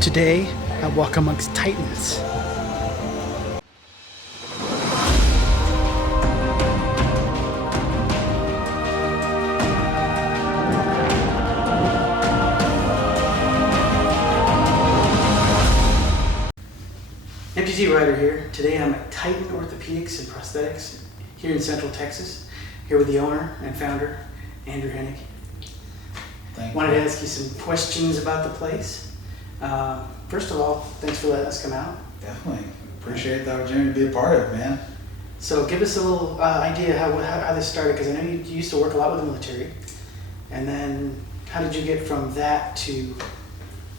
Today, I walk amongst titans. Amputee Rider here. Today I'm at Titan Orthopedics and Prosthetics here in Central Texas, here with the owner and founder, Andrew Hennig. Wanted to ask you some questions about the place. First of all, thanks for letting us come out. Definitely. Appreciate the opportunity to be a part of it, man. So give us a little idea how this started, because I know you used to work a lot with the military. And then how did you get from that to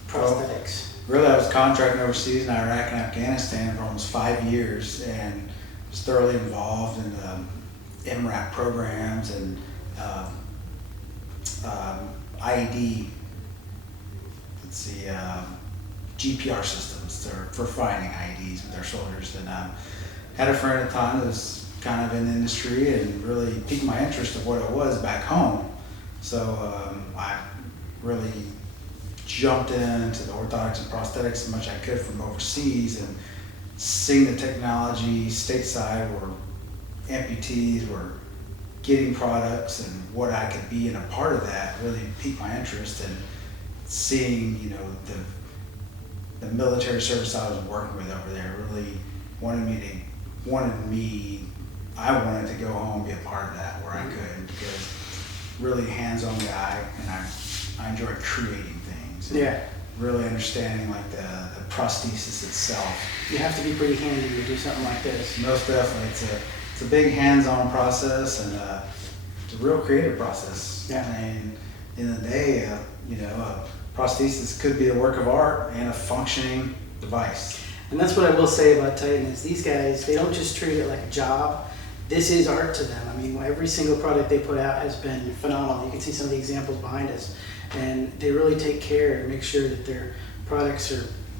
prosthetics? Really, I was contracting overseas in Iraq and Afghanistan for almost 5 years and was thoroughly involved in MRAP programs and IED, GPR systems for fighting IEDs with our soldiers. And had a friend at the time that was kind of in the industry and really piqued my interest of what it was back home. So I really jumped into the orthotics and prosthetics as much as I could from overseas, and seeing the technology stateside where amputees were getting products and what I could be in a part of that really piqued my interest. And seeing, the military service I was working with over there really I wanted to go home and be a part of that where I could, because really hands-on guy, and I enjoy creating things. Yeah. Really understanding like the prosthesis itself. You have to be pretty handy to do something like this. Most definitely. It's a big hands-on process, and it's a real creative process. Yeah. And in the day, prosthesis could be a work of art and a functioning device. And that's what I will say about Titan is these guys, they don't just treat it like a job. This is art to them. I mean, every single product they put out has been phenomenal. You can see some of the examples behind us. And they really take care and make sure that their products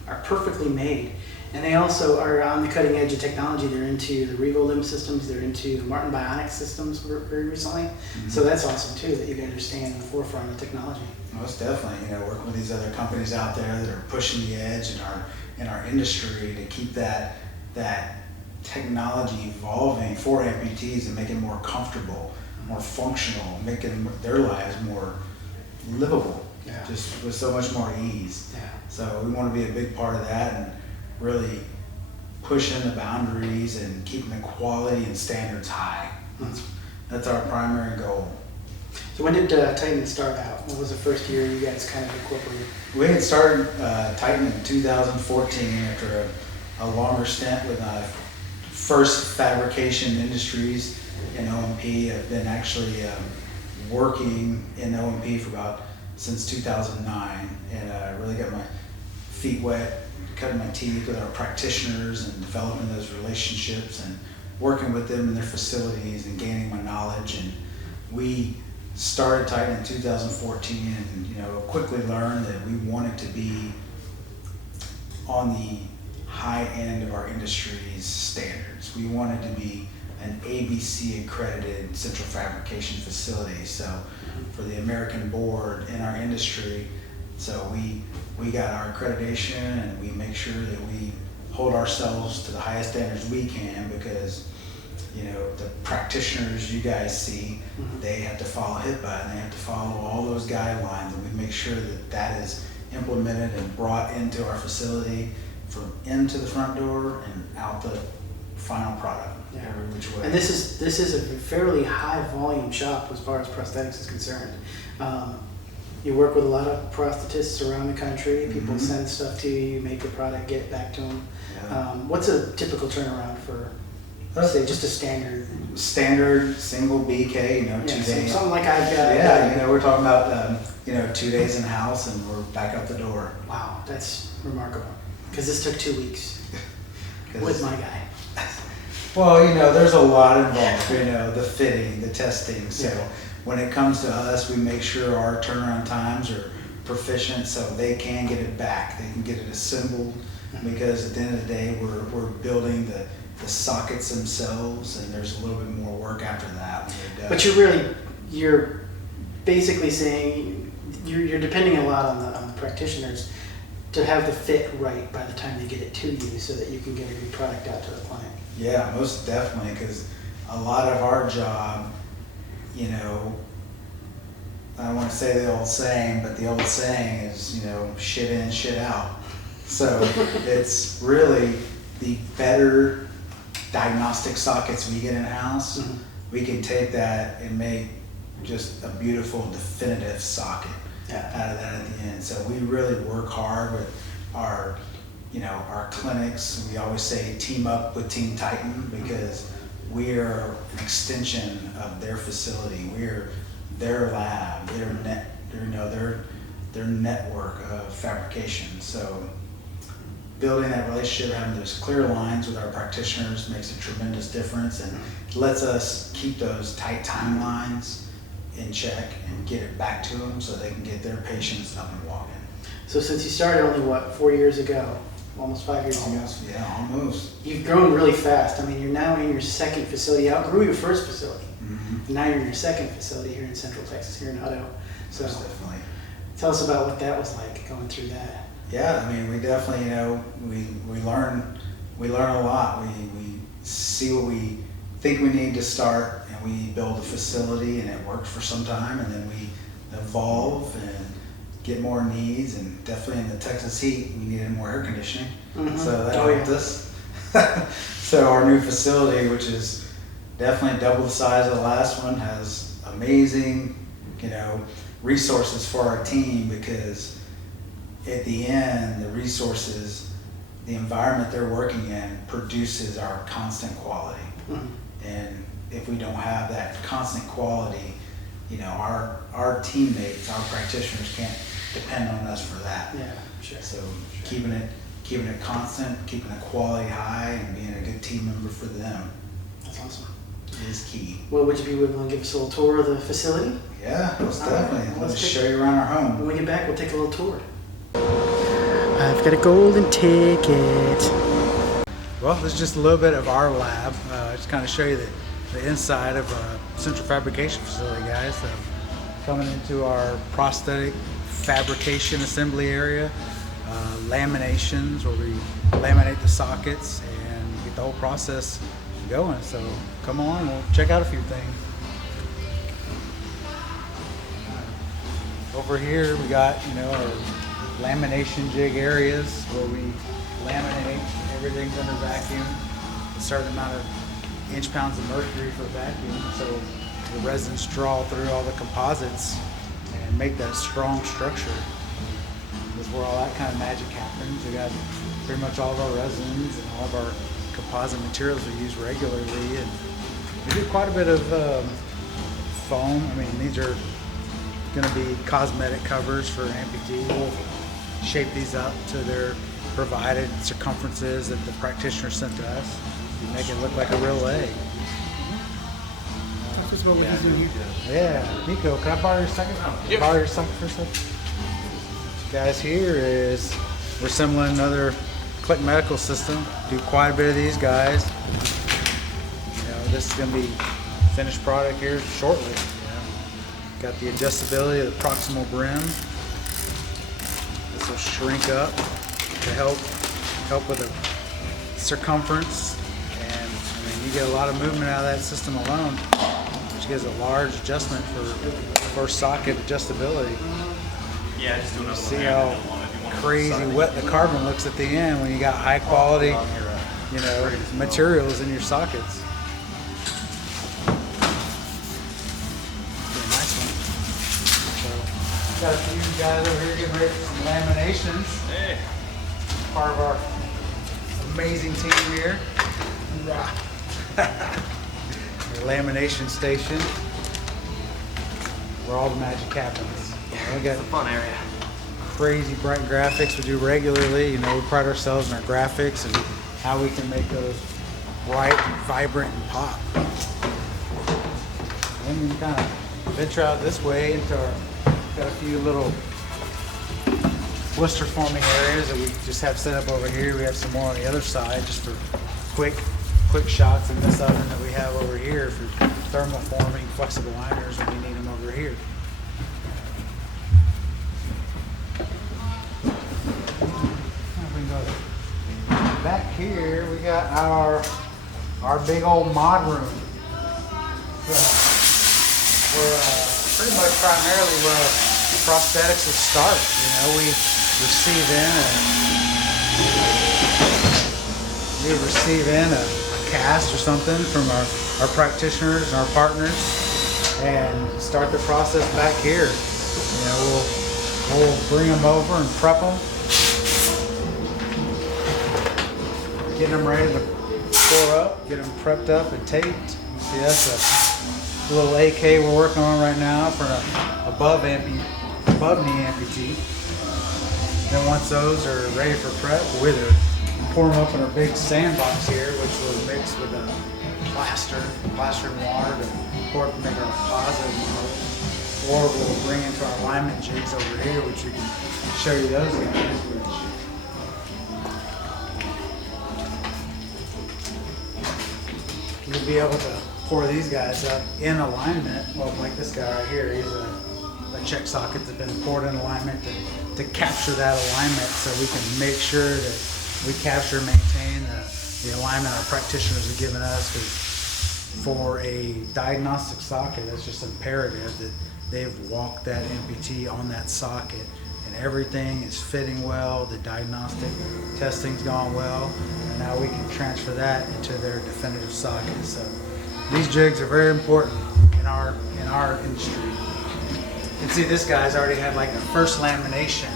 are perfectly made. And they also are on the cutting edge of technology. They're into the Revo limb systems. They're into the Martin Bionics systems very recently. Mm-hmm. So that's awesome too, that you guys are staying in the forefront of technology. Most definitely. Working with these other companies out there that are pushing the edge in our industry to keep that technology evolving for amputees and making it more comfortable, more functional, making their lives more livable, just with so much more ease. Yeah. So we want to be a big part of that and really pushing the boundaries and keeping the quality and standards high. That's our primary goal. So when did Titan start out? What was the first year you guys kind of incorporated? We had started Titan in 2014 after a longer stint with First Fabrication Industries in O&P. I've been actually working in O&P since 2009, and I really got my feet wet, cutting my teeth with our practitioners and developing those relationships and working with them in their facilities and gaining my knowledge. And we started Titan in 2014 and quickly learned that we wanted to be on the high end of our industry's standards. We wanted to be an ABC accredited central fabrication facility. So for the American board in our industry, so we got our accreditation, and we make sure that we hold ourselves to the highest standards we can, because the practitioners you guys see, they have to follow HIPAA and they have to follow all those guidelines, and we make sure that is implemented and brought into our facility from into the front door and out the final product. Yeah. Every which way. And this is a fairly high volume shop as far as prosthetics is concerned. You work with a lot of prosthetists around the country. People send stuff to you, you make the product, get it back to them. Yeah. What's a typical turnaround for, let's say, just a standard single BK, 2 days. Something like I've got. Yeah, we're talking about 2 days in house and we're back out the door. Wow, that's remarkable. Because this took 2 weeks with my guy. Well, there's a lot involved. The fitting, the testing. So when it comes to us, we make sure our turnaround times are proficient, so they can get it back. They can get it assembled, because at the end of the day, we're building the sockets themselves, and there's a little bit more work after that when they're done. But you're basically saying you're depending a lot on the practitioners. to have the fit right by the time they get it to you so that you can get a good product out to the client. Yeah, most definitely, because a lot of our job, you know, I don't want to say the old saying, but the old saying is, you know, shit in, shit out. So it's really the better diagnostic sockets we get in-house, Mhm. we can take that and make just a beautiful definitive socket Yeah. out of that at the end. So we really work hard with our, you know, our clinics. We always say team up with Team Titan because we are an extension of their facility. We're their lab, their network of fabrication. So building that relationship, having those clear lines with our practitioners makes a tremendous difference and lets us keep those tight timelines in check and get it back to them so they can get their patients up and walking. So since you started only, what, 4 years ago? Almost 5 years ago. Yeah, almost. You've grown really fast. I mean, you're now in your second facility. You outgrew your first facility. Mm-hmm. And now you're in your second facility here in Central Texas, here in Hutto. So Most definitely. tell us about what that was like, going through that. Yeah, I mean, we definitely, you know, we learn a lot. We see what we think we need to start, and we build a facility, and it worked for some time, and then we evolve and get more needs, and definitely in the Texas heat, we needed more air conditioning, Mhm. so that Oh, yeah. helped us. So our new facility, which is definitely double the size of the last one, has amazing, you know, resources for our team because at the end, the resources, the environment they're working in produces our constant quality. Mhm. And if we don't have that constant quality, you know, our teammates, our practitioners can't depend on us for that. Yeah, sure. So keeping it constant, keeping the quality high, and being a good team member for them That's awesome. is key. Well, would you be willing to give us a little tour of the facility? Yeah, most All right, definitely. well, Let's let's show you around our home. When we get back, we'll take a little tour. I've got a golden ticket. Well, this is just a little bit of our lab. Just kind of show you the inside of a central fabrication facility, guys. Coming into our prosthetic fabrication assembly area, laminations where we laminate the sockets and get the whole process going. So come on, we'll check out a few things. Over here we got, you know, our lamination jig areas where we laminate. Everything's under vacuum, a certain amount of inch-pounds of mercury for vacuum, so the resins draw through all the composites and make that strong structure. This is where all that kind of magic happens. We got pretty much all of our resins and all of our composite materials we use regularly, and we do quite a bit of foam. I mean, these are going to be cosmetic covers for amputee. We'll shape these up to their provided circumferences that the practitioner sent to us. You make it look like a real leg. That's what we're doing here. Yeah, Nico, can I borrow your second? Borrow your second for a second? Guys, here is we're assembling another Click Medical system. Do quite a bit of these guys. You know, this is going to be finished product here shortly. You know. Got the adjustability of the proximal brim. This will shrink up to help with the circumference, and I mean, you get a lot of movement out of that system alone, which gives a large adjustment for socket adjustability. Yeah, just do another See one. how crazy wet the carbon looks at the end when you got high quality, you know, materials in your sockets. Be a nice one. So, got a few guys over here getting ready for some laminations. Hey. Part of our amazing team here. Our lamination station where all the magic happens. We got It's a fun area. crazy bright graphics we do regularly. You know, we pride ourselves in our graphics and how we can make those bright and vibrant and pop. Then we can kind of venture out this way into our, got a few little blister forming areas that we just have set up over here. We have some more on the other side just for quick shots in this oven that we have over here for thermal forming flexible liners when we need them over here. here we got our big old mod room. So, we're pretty much primarily where prosthetics will start. You know, we receive in a cast or something from our practitioners and our partners, and start the process back here. You know, we'll bring them over and prep them, getting them ready to pour up, get them prepped up and taped. You see, that's a little AK we're working on right now for an above knee amputee. Then once those are ready for prep, we'll either pour them up in our big sandbox here, which we'll mix with a plaster and water to pour up to make our positive model. Or we'll bring into our alignment jigs over here, which we can show you those guys. You'll be able to pour these guys up in alignment. Well, like this guy right here, he's a check socket that's been poured in alignment to capture that alignment, so we can make sure that we capture and maintain the alignment our practitioners have given us. Because for a diagnostic socket, that's just imperative that they've walked that amputee on that socket and everything is fitting well, the diagnostic testing's gone well, and now we can transfer that into their definitive socket. So these jigs are very important in our industry. You can see this guy's already had like a first lamination,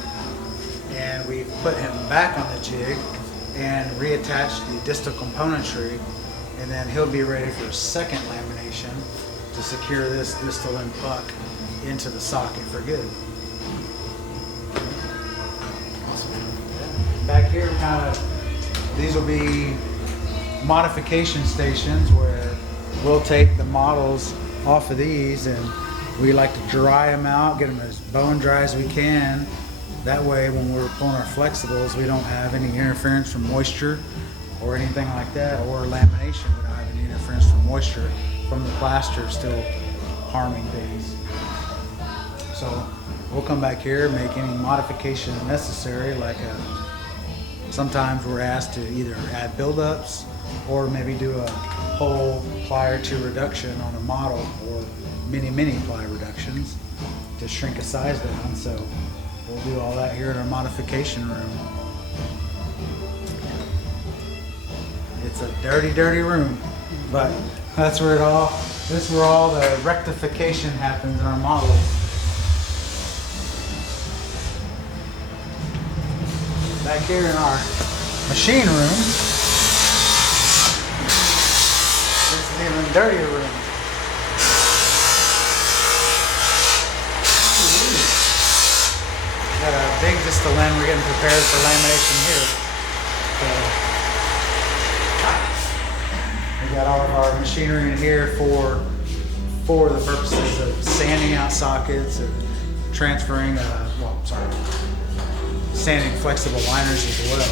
and we put him back on the jig and reattached the distal componentry, and then he'll be ready for a second lamination to secure this distal and puck into the socket for good. Back here, these will be modification stations where we'll take the models off of these, and we like to dry them out, get them as bone dry as we can. That way, when we're pulling our flexibles, we don't have any interference from moisture or anything like that, or lamination. We don't have any interference from moisture from the plaster still harming things. So we'll come back here, make any modification necessary, like sometimes we're asked to either add buildups or maybe do a whole ply or two reduction on a model, or mini ply reductions to shrink a size down. So we'll do all that here in our modification room. It's a dirty room, but that's where this is where all the rectification happens in our models. Back here in our machine room, this is an even dirtier room. Got a big distal end. We're getting prepared for lamination here. So we got all of our machinery in here for the purposes of sanding out sockets and transferring, sanding flexible liners as well.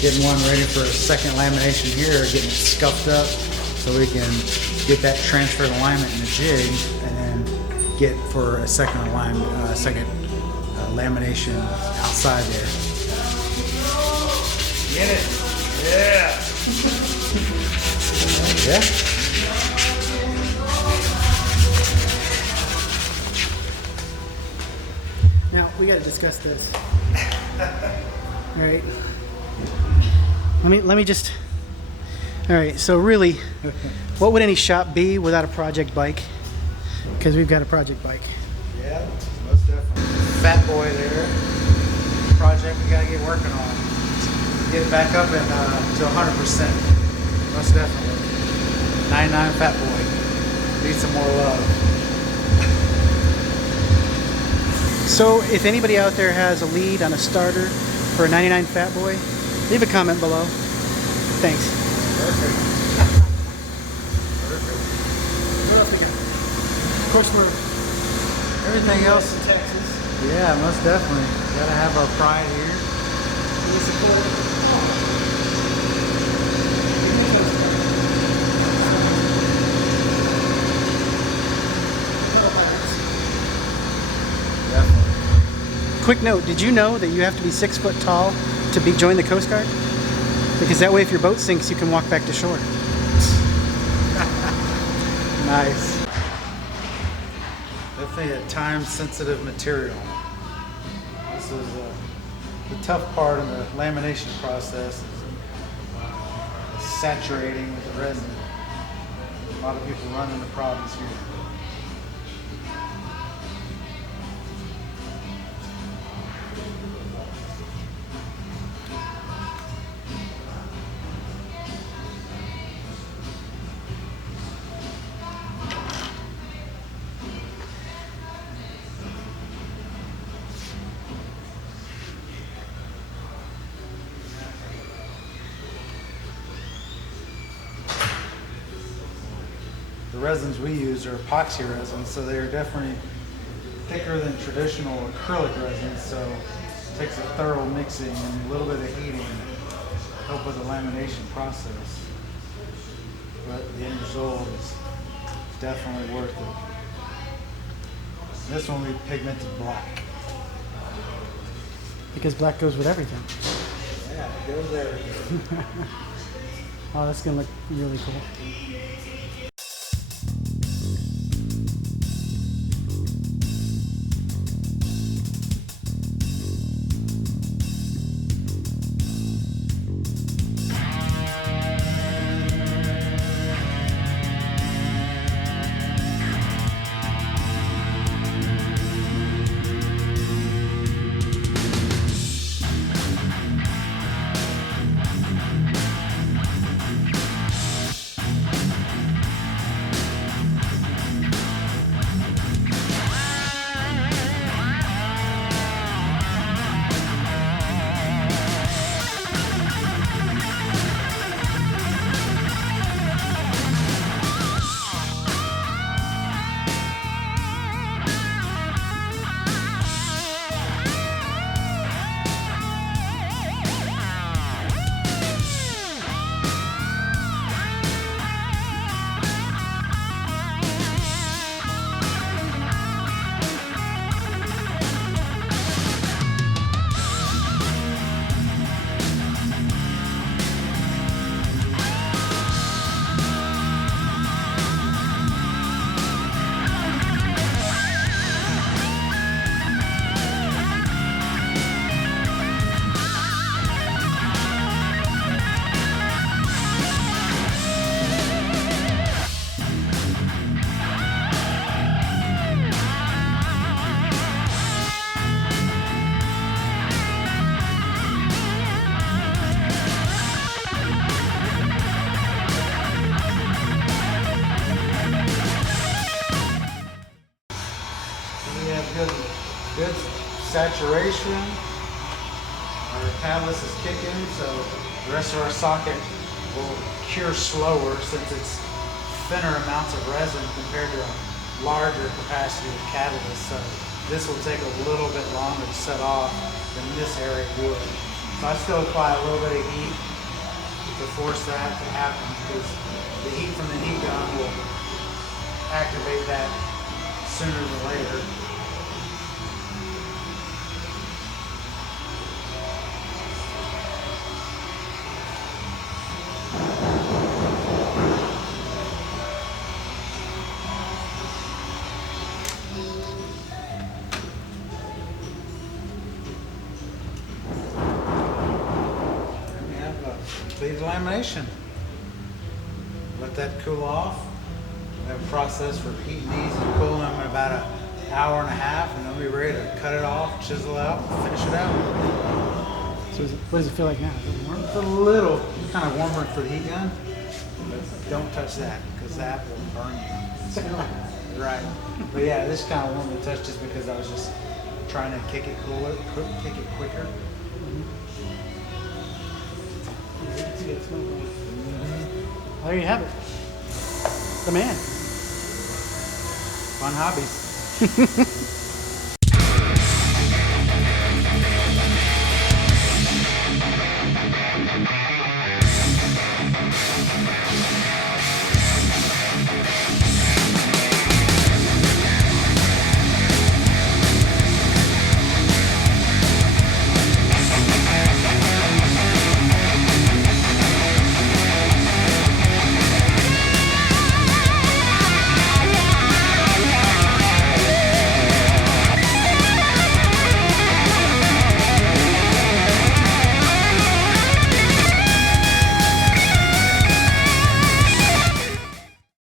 Getting one ready for a second lamination here, getting it scuffed up so we can get that transferred alignment in the jig, and then get for a second alignment, lamination outside there. Get it? Yeah. Yeah. Now, we got to discuss this. All right. Let me just. All right. So really, what would any shop be without a project bike? Because we've got a project bike. Yeah, most definitely. Fat boy there. Project we got to get working on. Get it back up and to 100%. Most definitely. 99 fat boy. Need some more love. So if anybody out there has a lead on a starter for a 99 Fat Boy, leave a comment below. Thanks. Perfect. What else we got? Of course, we're Everything else. in Texas. Yeah, most definitely. Gotta have our pride here. We support Definitely. Quick note, did you know that you have to be 6 foot tall to join the Coast Guard? Because that way if your boat sinks, you can walk back to shore. Nice. Definitely a time-sensitive material. This is the tough part in the lamination process is saturating with the resin. A lot of people run into problems here. The resins we use are epoxy resins, so they're definitely thicker than traditional acrylic resins, so it takes a thorough mixing and a little bit of heating to help with the lamination process. But the end result is definitely worth it. This one we pigmented black. Because black goes with everything. Yeah, it goes there. Oh, that's gonna look really cool. Good saturation. Our catalyst is kicking, so the rest of our socket will cure slower since it's thinner amounts of resin compared to a larger capacity of catalyst. So this will take a little bit longer to set off than this area would. So I still apply a little bit of heat to force that to happen because the heat from the heat gun will activate that sooner than later. Completed lamination. Let that cool off. We have a process for heating these and cooling them in about an hour and a half, and then we'll be ready to cut it off, chisel it out, and finish it out. So what does it feel like now? Is it warm? It's a little kind of warmer for the heat gun, but don't touch that because that will burn you. Right. But yeah, this is kind of warm to touch just because I was just trying to kick it cooler, kick it quicker. There you have it. The man. Fun hobbies.